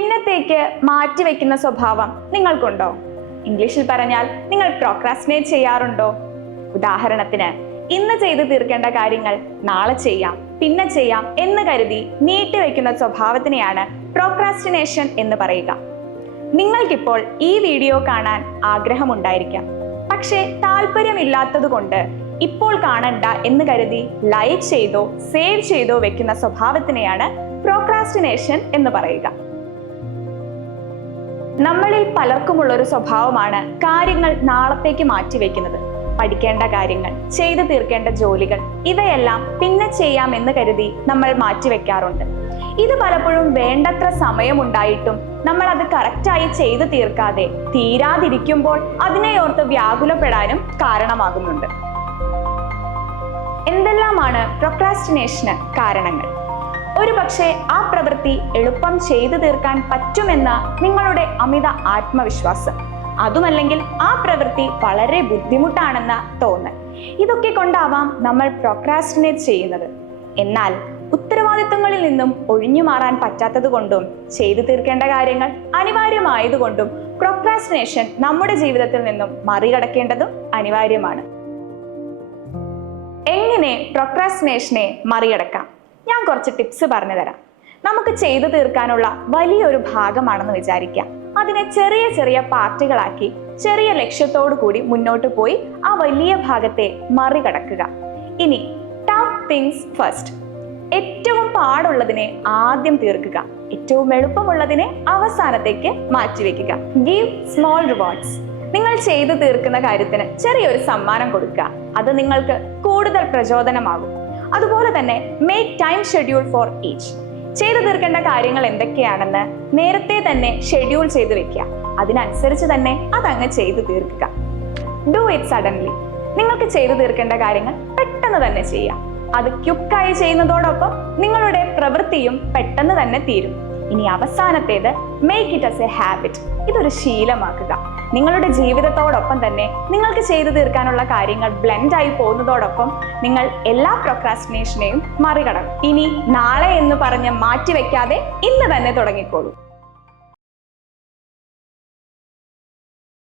പിന്നത്തേക്ക് മാറ്റിവെക്കുന്ന സ്വഭാവം നിങ്ങൾക്കുണ്ടോ? ഇംഗ്ലീഷിൽ പറഞ്ഞാൽ നിങ്ങൾ പ്രോക്രാസ്റ്റിനേറ്റ് ചെയ്യാറുണ്ടോ? ഉദാഹരണത്തിന് ഇന്ന് ചെയ്തു തീർക്കേണ്ട കാര്യങ്ങൾ നാളെ ചെയ്യാം പിന്നെ ചെയ്യാം എന്ന് കരുതി നീട്ടിവെക്കുന്ന സ്വഭാവത്തിനെയാണ് പ്രോക്രാസ്റ്റിനേഷൻ എന്ന് പറയുക. നിങ്ങൾക്കിപ്പോൾ ഈ വീഡിയോ കാണാൻ ആഗ്രഹമുണ്ടായിരിക്കാം. പക്ഷേ താല്പര്യമില്ലാത്തത് കൊണ്ട് ഇപ്പോൾ കാണണ്ട എന്ന് കരുതി ലൈക്ക് ചെയ്തോ സേവ് ചെയ്തോ വെക്കുന്ന സ്വഭാവത്തിനെയാണ് പ്രോക്രാസ്റ്റിനേഷൻ എന്ന് പറയുക. നമ്മളിൽ പലർക്കുമുള്ള ഒരു സ്വഭാവമാണ് കാര്യങ്ങൾ നാളത്തേക്ക് മാറ്റിവെക്കുന്നത് പഠിക്കേണ്ട കാര്യങ്ങൾ ചെയ്തു തീർക്കേണ്ട ജോലികൾ ഇവയെല്ലാം പിന്നെ ചെയ്യാം എന്ന് കരുതി നമ്മൾ മാറ്റിവെക്കാറുണ്ട് ഇത് പലപ്പോഴും വേണ്ടത്ര സമയമുണ്ടായിട്ടും നമ്മൾ അത് കറക്റ്റായി ചെയ്തു തീർക്കാതെ തീരാതിരിക്കുമ്പോൾ അതിനെ ഓർത്ത് വ്യാകുലപ്പെടാനും കാരണമാകുന്നുണ്ട്. എന്തെല്ലാമാണ് പ്രൊക്രാസ്റ്റിനേഷന് കാരണങ്ങൾ? ഒരു പക്ഷേ ആ പ്രവൃത്തി എളുപ്പം ചെയ്തു തീർക്കാൻ പറ്റുമെന്ന നിങ്ങളുടെ അമിത ആത്മവിശ്വാസം. അതുമല്ലെങ്കിൽ ആ പ്രവൃത്തി വളരെ ബുദ്ധിമുട്ടാണെന്ന തോന്നൽ. ഇതൊക്കെ കൊണ്ടാവാം നമ്മൾ പ്രോക്രാസ്റ്റിനേറ്റ് ചെയ്യുന്നത്. എന്നാൽ ഉത്തരവാദിത്തങ്ങളിൽ നിന്നും ഒഴിഞ്ഞു മാറാൻ പറ്റാത്തത് കൊണ്ടും ചെയ്തു തീർക്കേണ്ട കാര്യങ്ങൾ അനിവാര്യമായതുകൊണ്ടും പ്രൊക്രാസ്റ്റിനേഷൻ നമ്മുടെ ജീവിതത്തിൽ നിന്നും മറികടക്കേണ്ടതും അനിവാര്യമാണ്. എങ്ങനെ പ്രൊക്രാസ്റ്റിനേഷനെ മറികടക്കാം? ഞാൻ കുറച്ച് ടിപ്സ് പറഞ്ഞു തരാം നമുക്ക് ചെയ്തു തീർക്കാനുള്ള വലിയൊരു ഭാഗമാണെന്ന് വിചാരിക്കാം. അതിനെ ചെറിയ ചെറിയ പാർട്ടുകളാക്കി ചെറിയ ലക്ഷ്യത്തോടു കൂടി മുന്നോട്ട് പോയി ആ വലിയ ഭാഗത്തെ മറികടക്കുക. ഇനി ടഫ് തിങ്സ് ഫസ്റ്റ് ഏറ്റവും പാടുള്ളതിനെ ആദ്യം തീർക്കുക. ഏറ്റവും എളുപ്പമുള്ളതിനെ അവസാനത്തേക്ക് മാറ്റിവെക്കുക ഗീവ് സ്മോൾ റിവാർഡ്സ് നിങ്ങൾ ചെയ്തു തീർക്കുന്ന കാര്യത്തിന് ചെറിയൊരു സമ്മാനം കൊടുക്കുക. അത് നിങ്ങൾക്ക് കൂടുതൽ പ്രചോദനമാകും. അതുപോലെ തന്നെ make time schedule for each ചെയ്തു തീർക്കേണ്ട കാര്യങ്ങൾ എന്തൊക്കെയാണെന്ന് നേരത്തെ തന്നെ ഷെഡ്യൂൾ ചെയ്ത് വെക്കുക. അതിനനുസരിച്ച് തന്നെ അതങ്ങ് ചെയ്തു തീർക്കുക. ഡു ഇറ്റ് സഡൻലി നിങ്ങൾക്ക് ചെയ്തു തീർക്കേണ്ട കാര്യങ്ങൾ പെട്ടെന്ന് തന്നെ ചെയ്യാം. അത് ക്യുക്കായി ചെയ്യുന്നതോടൊപ്പം നിങ്ങളുടെ പ്രവൃത്തിയും പെട്ടെന്ന് തന്നെ തീരും. ഇനി അവസാനത്തേത് make it as a habit ഇതൊരു ശീലമാക്കുക. നിങ്ങളുടെ ജീവിതത്തോടൊപ്പം തന്നെ നിങ്ങൾക്ക് ചെയ്തു തീർക്കാനുള്ള കാര്യങ്ങൾ ബ്ലെൻഡായി പോകുന്നതോടൊപ്പം നിങ്ങൾ എല്ലാ പ്രൊക്രാസ്റ്റിനേഷനെയും മറികടക്കും ഇനി നാളെ എന്ന് പറഞ്ഞ് മാറ്റിവെക്കാതെ ഇന്ന് തന്നെ തുടങ്ങിക്കോളൂ.